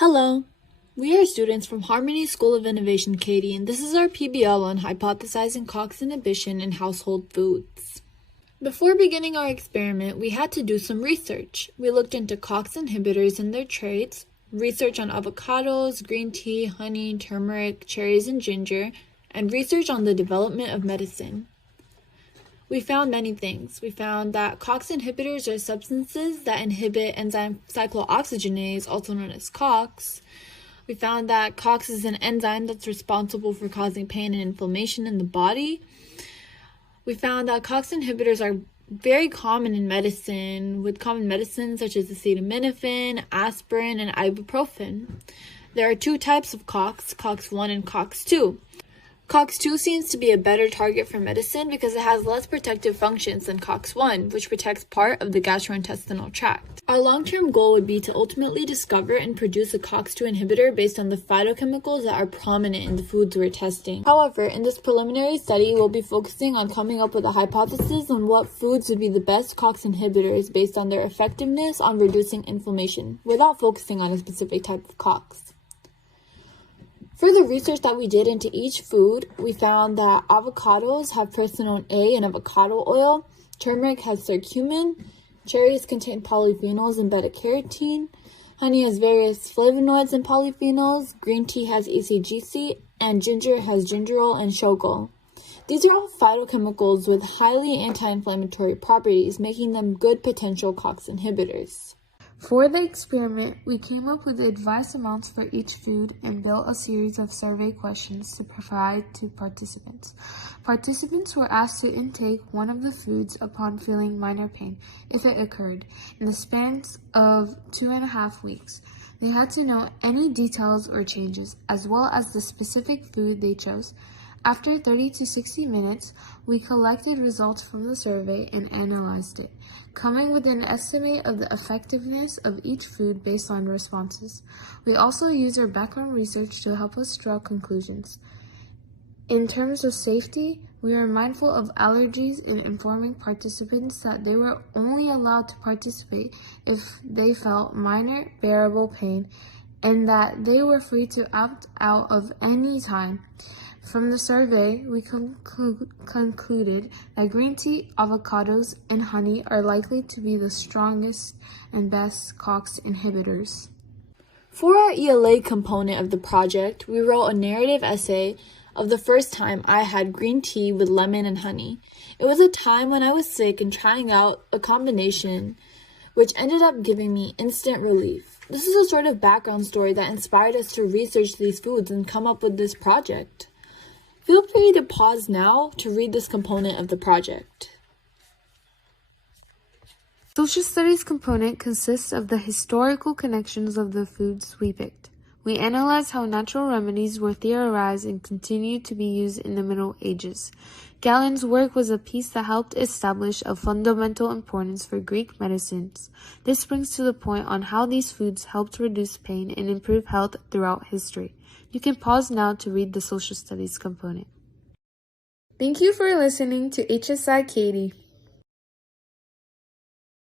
Hello, we are students from Harmony School of Innovation, Katie, and this is our PBL on hypothesizing COX inhibition in household foods. Before beginning our experiment, we had to do some research. We looked into COX inhibitors and their traits, research on avocados, green tea, honey, turmeric, cherries, and ginger, and research on the development of medicine. We found many things. We found that COX inhibitors are substances that inhibit enzyme cyclooxygenase, also known as COX. We found that COX is an enzyme that's responsible for causing pain and inflammation in the body. We found that COX inhibitors are very common in medicine, with common medicines such as acetaminophen, aspirin, and ibuprofen. There are two types of COX, COX-1 and COX-2. COX-2 seems to be a better target for medicine because it has less protective functions than COX-1, which protects part of the gastrointestinal tract. Our long-term goal would be to ultimately discover and produce a COX-2 inhibitor based on the phytochemicals that are prominent in the foods we're testing. However, in this preliminary study, we'll be focusing on coming up with a hypothesis on what foods would be the best COX inhibitors based on their effectiveness on reducing inflammation, without focusing on a specific type of COX. For the research that we did into each food, we found that avocados have pyrrolidine A in avocado oil, turmeric has curcumin, cherries contain polyphenols and beta-carotene, honey has various flavonoids and polyphenols, green tea has ECGC, and ginger has gingerol and shogal. These are all phytochemicals with highly anti-inflammatory properties, making them good potential COX inhibitors. For the experiment, we came up with advice amounts for each food and built a series of survey questions to provide to participants. Participants were asked to intake one of the foods upon feeling minor pain, if it occurred, in the span of 2.5 weeks. They had to know any details or changes, as well as the specific food they chose. After 30 to 60 minutes, we collected results from the survey and analyzed it, coming with an estimate of the effectiveness of each food based on responses. We also used our background research to help us draw conclusions. In terms of safety, we were mindful of allergies and informing participants that they were only allowed to participate if they felt minor, bearable pain, and that they were free to opt out of any time. From the survey, we concluded that green tea, avocados, and honey are likely to be the strongest and best COX inhibitors. For our ELA component of the project, we wrote a narrative essay of the first time I had green tea with lemon and honey. It was a time when I was sick and trying out a combination which ended up giving me instant relief. This is a sort of background story that inspired us to research these foods and come up with this project. Feel free to pause now to read this component of the project. Social studies component consists of the historical connections of the foods we picked. We analyzed how natural remedies were theorized and continued to be used in the Middle Ages. Galen's work was a piece that helped establish a fundamental importance for Greek medicines. This brings to the point on how these foods helped reduce pain and improve health throughout history. You can pause now to read the social studies component. Thank you for listening to HSI Katie.